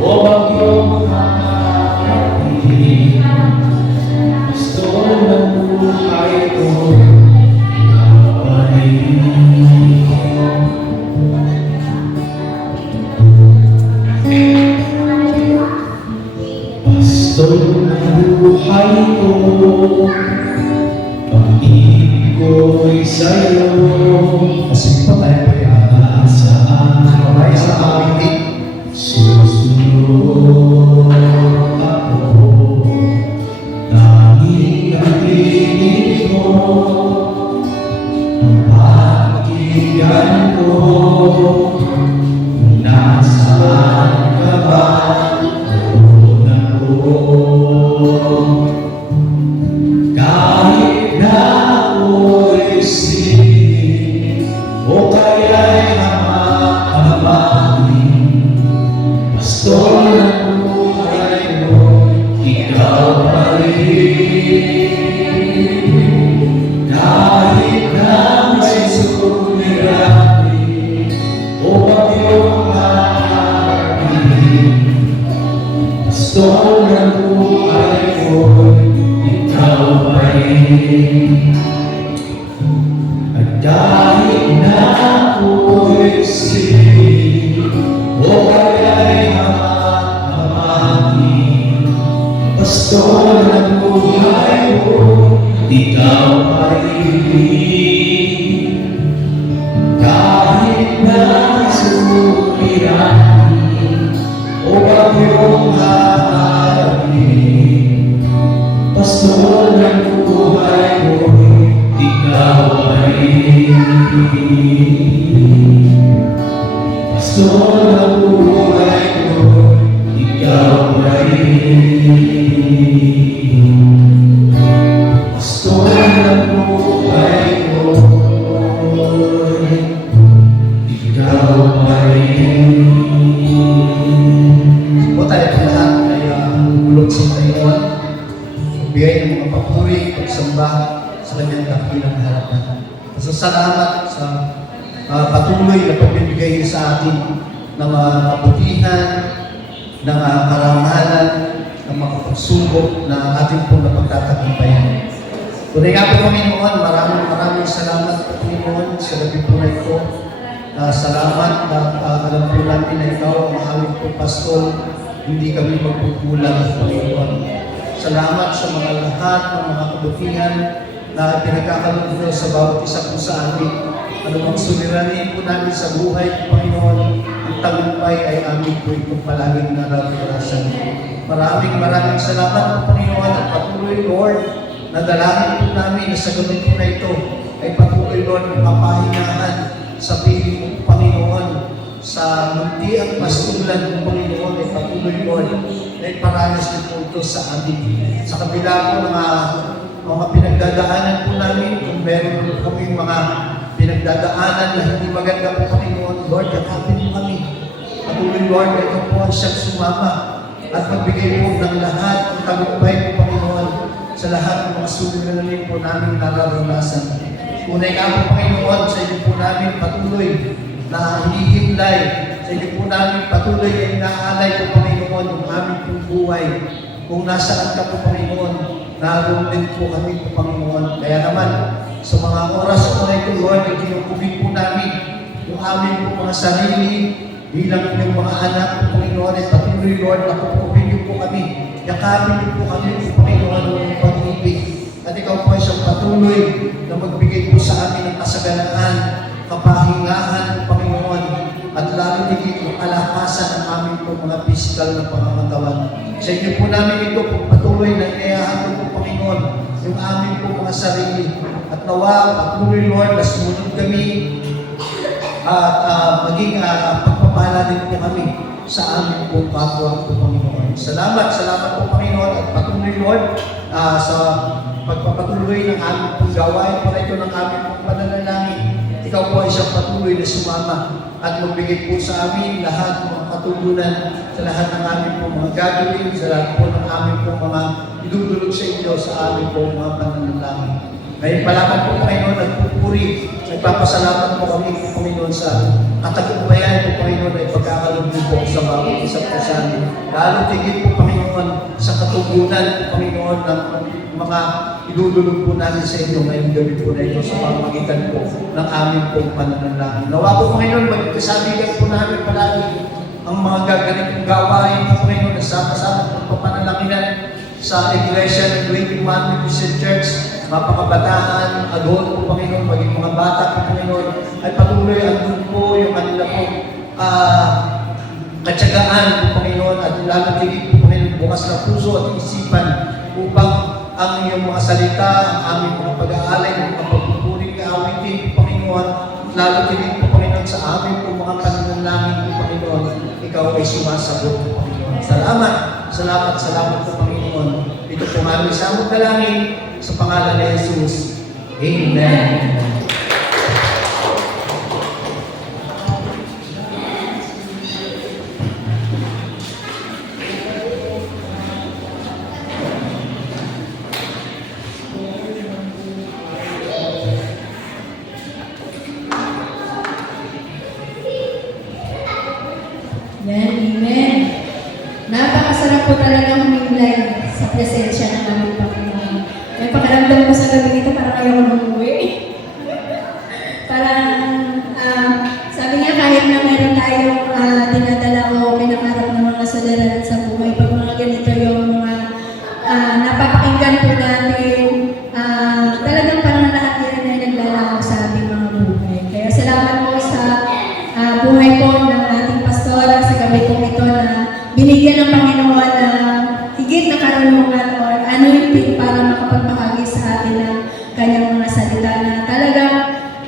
o bagyong hangin, gusto ng buhay ko, Pastor ng buhay ko, pag-ibig ko'y sa'yo. Kasi pa tayo po yan. Saan Kamay sa awitin. susunod ako, tanging nakikinig mo, ang pakinggan ko, kung nasaan ka ba, doon ako. Kahit na ako'y sinig, o kaya'y hamahamahin, pastor ng buhay mo, ikaw pa rin. Kahit na may suliranin, o bagyong hangin, pastor ng buhay mo, ikaw pa rin. At kahit na ako'y sinig, o kaya'y hamahamahin, pastor ng buhay mo, ikaw pa rin. Kahit na sumiranin, o bagyong hangin, pastor ng buhay mo, ikaw pa rin. Pastor ng buhay mo, ikaw pa rin. Pastor ng buhay mo, ikaw pa rin. Po tayo po lahat ay bulog sa Panginoon. Bigay ng mga papuri, pagsamba sa kanyang dakilang harapan. Pasasalamat sa patuloy na pagbibigay niya sa atin ng kabutihan, ng karangalan, ng mga pagsubok na ating pong napagtatagumpayan. Tunay nga po Panginoon, maraming salamat po Panginoon sa gabi po na ito. Salamat na alam po natin na ikaw ang aming po pastor, hindi kami magkukulang Panginoon. Salamat sa mga lahat ng mga kabutihan na pinagkakaroon mo sa bawat isa po sa atin. Anumang suliranin po namin sa buhay, Panginoon, ang tagumpay ay amin po itong palaging nararanasan. Maraming salamat po, Panginoon, at patuloy, Lord, na dalangin po namin na sa gabi po na ito ay patuloy, Lord, ang kapahingahan sa piling mo, Panginoon, sa muntiang pastulan mo, Panginoon, ay patuloy, Lord, na iparanas niyo po ito sa atin. Sa kabila po ng mga pinagdadaanan po namin, kung meron po kami mga pinagdadaanan na hindi maganda po, Panginoon, Lord, yakapin mo kami. Patuloy, Lord, na ito po ang siyang sumama at magbigay po ng lahat ng tagumpay po, Panginoon, sa lahat ng mga suliranin po namin nararanasan. Tunay ka po, Panginoon, sa inyo po namin patuloy na hihimlay. Sa inyo po namin patuloy na inaalay po, Panginoon, yung aming pong buhay. Kung nasaan ka po, Panginoon, naroon din po kami po, Panginoon. Kaya naman, sa mga oras po na ito, Lord, ikinukubig po namin yung aming po mga sarili bilang po yung mga anak po, Panginoon, at patuloy, Lord, na kukubig niyo po kami. Yakapin niyo po kami po, Panginoon, ng pag-ibig. At ikaw po ay siyang patuloy na magbigay po sa amin ng kasaganaan, kapahingahan, Panginoon, at lalo higit ng kalakasan ng aming po mga physical na pangangatawan. Sa inyo po namin ito po patuloy na inayahan po, Panginoon, yung aming po mga sarili. At nawa, patuloy, Lord, na sumunod kami at maging pagpapala din po kami sa aming po kapwa po, Panginoon. Salamat po, Panginoon, at patuloy, Lord, sa pagpapatuloy ng aming pong gawain po na ito ng aming pong pananalangin. Ikaw po ay siyang patuloy na sumama at magbigay po sa amin lahat ng mga katulunan sa lahat ng aming pong mga gagawin, sa lahat po ng aming pong mga idudulog sa inyo sa aming pong mga pananalangin. Ngayon pala po, Panginoon, at pupuri Nagpapasalamat po kami, Panginoon, sa katagumpayan po, Panginoon, ay pagkakalugod po sa bawat isa po sa amin. Lalo tigit po, Panginoon, sa katugunan po, Panginoon, ng mga idudulog po namin sa inyo ngayong gabi po na ito sa pamamagitan po ng aming pong pananalangin. Nawa po, Panginoon, magkasabigan po namin palagi ang mga gaganitong gawain po, Panginoon, na sama-sama po papanalakinan sa Iglesia ng Great Emmanuel Christian Church, mga pakabataan, agon po, Panginoon, maging mga bata po, Panginoon, ay patuloy andun po yung kanila po katsagaan po, Panginoon, at lalo tigit po, Panginoon, bukas na puso at isipan upang ang iyong mga salita, ang aming mga pag-aalay, ang mga pagpupuling kaawitin po, Panginoon, lalo tigit po, Panginoon, sa aming po mga pananalangin po, Panginoon, ikaw ay sumasagot po, Panginoon. Salamat, salamat, salamat po, Panginoon. Ito po aming samot dalangin sa pangalan ni Jesus. Amen. Amen, amen. Napakasarap po talaga humimlay sa presensya ng aming Panginoon. May pakiramdam ko sa gabi nito, parang ayaw ko umuwi. Parang, sabi niya, kahit na meron tayong dinadala o pinakarap ng mga solidaridad sa buhay, pag mga ganito yung mga napapakinggan po natin, talagang parang lahat yan ay naglalakaw sa ating mga buhay. Kaya salamat po sa buhay po ng ating pastora sa gabi po ito na binigyan ng Panginoon na higit na karunungan o anointing para makapagbahagi sa atin ng kanyang mga salita na talagang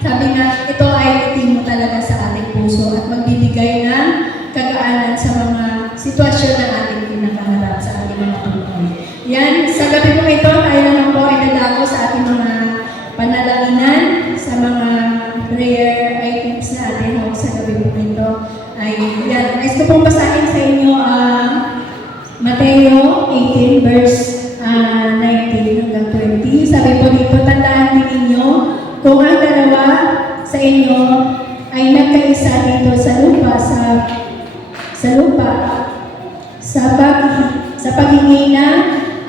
sabi nga, ito ay itimo talaga sa ating puso at magbibigay ng kagaanan sa mga sitwasyon na ating pinakaharap sa ating mga buhay. Yan, sa gabi po ito, tayo naman po ay dadako sa ating mga panalangin sa mga prayer items na ating sa gabi po ito. Ay, yan. Gusto pong basahin sa inyo Mateo 18 verse 19 hanggang 20. Sabi po dito, tandaan din ninyo, kung ang dalawa sa inyo ay nagkaisa dito sa lupa, sa paghingi na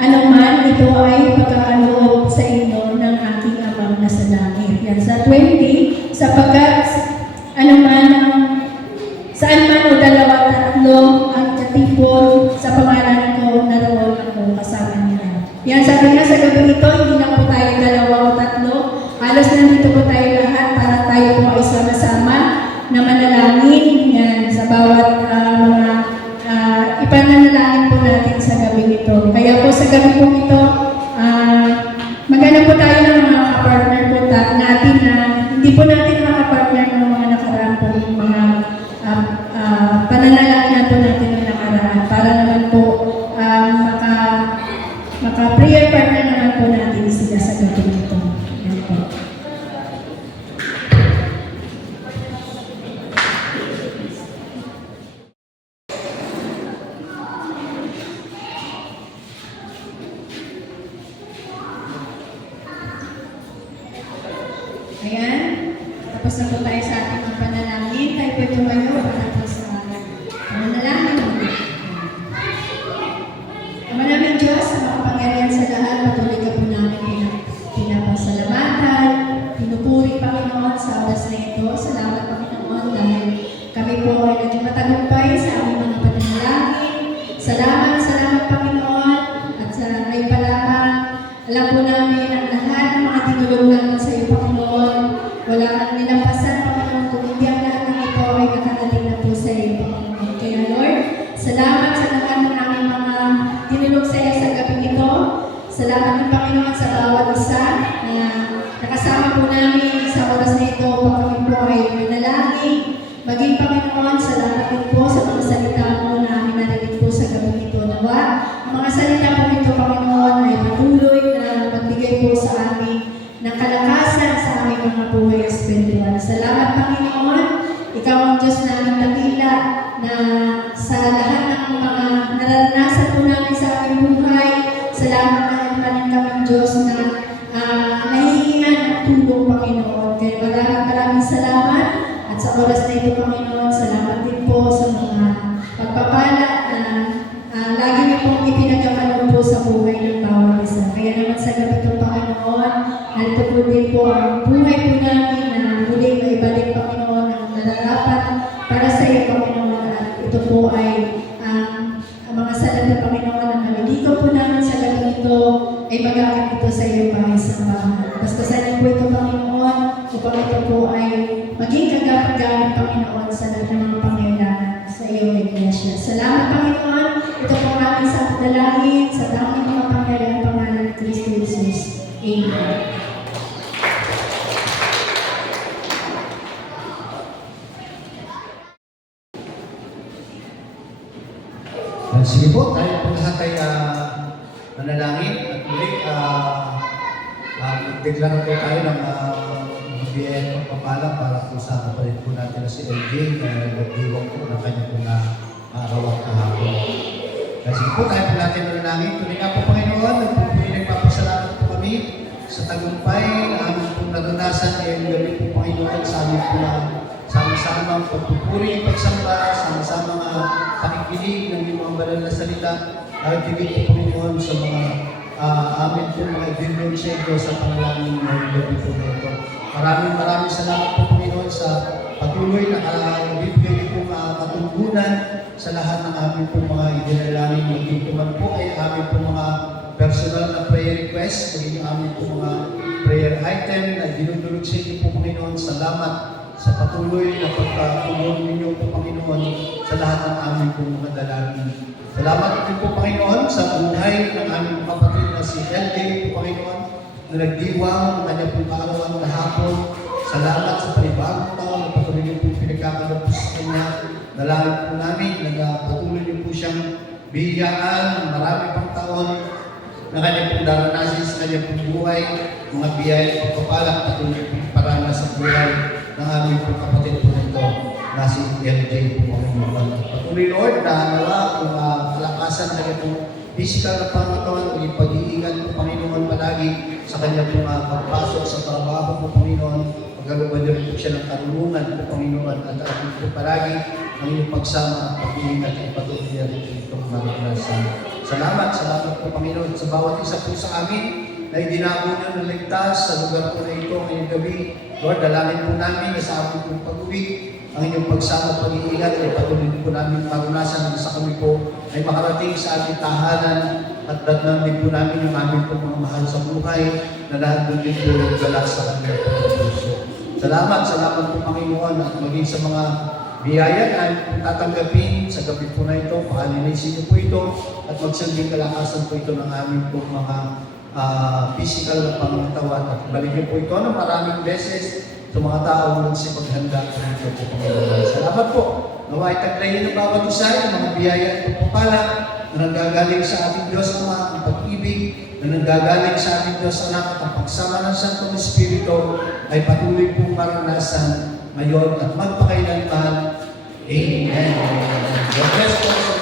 anuman, ito ay pagkakaloob sa inyo ng aking Amang nasa langit. Yan, sa 20, sapagkat anuman saan man o dalawa, tatlo ang katipon sa pangalan ko, naroon ako kasama nila. Yan, sabi nga sa gabi ito, hindi na po tayo dalawa o tatlo. Halos nandito po tayo lahat para tayo po ay sama-sama na manalangin. Yan, sa bawat mga ipananalangin po natin sa gabi ito. Kaya po sa gabi po ito, maghanap po tayo ng mga partner po natin na hindi po natin makapartner ng mga nakaraan po mga pananalangin po natin ng nakaraan para naman po maka-prayer partner naman po natin sila sa gabi ito. Yan po. Ayan. Tapos na po tayo sa ating mga panalangin. Tayo po tumayo para po sa panalangin. Ama namin Diyos, sa makapangyarihan sa lahat, patuloy ka po namin pinapasalamatan, pinupuri Panginoon sa oras na ito. Salamat Panginoon dahil kami po ay naging matagumpay sa aming mga panalangin. Salamat Panginoon at sa ngayon pa lamang, alam po namin ang lahat ng mga tinulong namin sa iyo Panginoon. Wala kang nilampasan Panginoon kung hindi ang lahat ng ito ay nakarating na po sa iyo Panginoon. Kaya Lord, salamat sa lahat ng aming mga tinulong sa iyo sa gabi ito. Salamat din Panginoon sa bawat isa na nakasama po namin sa oras na ito pag kami po ay manalangin. Maging Panginoon, salamat din po sa mga salita mo na aming narinig po sa gabi ito. Nawa, ang mga salita po ito Panginoon ay patuloy na magbigay po sa amin ng kalakasan sa aming mga buhay espiritual. Salamat Panginoon, ikaw ang Diyos namin dakila na sa lahat ng mga naranasan po namin sa aming buhay. Salamat na rin kami Diyos na nahihingan ng tulong Panginoon. Kaya maraming magamit ito sa iyong mga sambahan. Bastasan po ito, Panginoon, upang ito po ay maging kagapag-gamit, Panginoon, sa lahat ng mga pangailangan sa iyong iglesia. Salamat, Panginoon. Ito po ang aming sa dalangin, sa daming mga pangyarihan, pangalan ni Kristo Jesus. Amen. Sige po, tayo po lahat ay manalangin at muli magdeklara po tayo ng magbiyayang pagpapala para po sa kapatid po natin na si LJ na nagdiwang po ng kanya po na araw at kahapon. Sige po, tayo po natin manalangin. Tuloy nga po, Panginoon, nagpapasalamat po kami sa tagumpay na aming po naranasan ngayong gabi po, Panginoon, sa amin po na sama-sama pagpupuri, pagsamba, sama-sama pakikinig ng iyong mga banal na salita. Nagtigil po, Panginoon, sa mga amin po mga ibinonsya ito sa panalangin ng gabi po ito. Maraming salamat po, Panginoon, sa patuloy na bibigay po katungkulan sa lahat ng amin po mga idinalangin. Maging tuman po ay amin po mga personal na prayer request, maging amin po mga prayer item na dinudulog sa inyo po, Panginoon. Salamat sa patuloy na pagpapulong ninyo po, Panginoon, sa lahat ng aming pong mga dalangin. Salamat din po, Panginoon, sa buhay ng aming kapatid na si LJ po, Panginoon, na nagdiwang ng kanya pong kaarawan na hapon. Salamat sa panibagong taon na patuloy niyo po pinagkakalapos sa kanya. Dalangin po namin na patuloy niyo po siyang biyayaan ng marami pang taon na kanya pong daranasin sa kanya pong buhay, mga biyaya at pagpapalak patuloy po parana sa buhay ng aming pong kapatid po nito na si LJ po, Panginoon. Patuloy, Lord, na nawa kung kalakasan na kanya pong physical na pangatawan, maging pag-iingat po, Panginoon, palagi sa kanya pong pagpasok sa trabaho po, Panginoon. Pagkaluban niyo rin po siya ng karunungan po, Panginoon, at atin po palagi ang inyong pagsama at pag-iingat at patuloy niya rin itong maranasan. Salamat po, Panginoon, sa bawat isa po sa amin na idinako niyo ng ligtas sa lugar po na ito ngayong gabi. Lord, dalangin po namin na sa amin pong pag-uwi, ang inyong pagsama at pag-iingat ay patuloy po namin marunasan sa kami po ay makarating sa ating tahanan at datnan din po namin yung aming po mga mahal sa buhay na lahat doon din po nagdala sa kanilang pagkapuso. Salamat po, Panginoon, at maging sa mga biyaya na tatanggapin sa gabi po na ito, pakalinisin niyo po ito at magsilbing kalakasan po ito ng aming po mga physical na pangangatawan at balik niyo po ito ng maraming beses sa mga taong nagsipaghanda po nito po, Panginoon. Salamat po. Naway taglayin ng bawat isa ng mga biyaya at pagpapala na nanggagaling sa ating Diyos ng mga pag-ibig, na nanggagaling sa ating Diyos Anak at ang pagsama ng Santong Espiritu ay patuloy pong maranasan ngayon at magpakailanman. Amen. God bless po.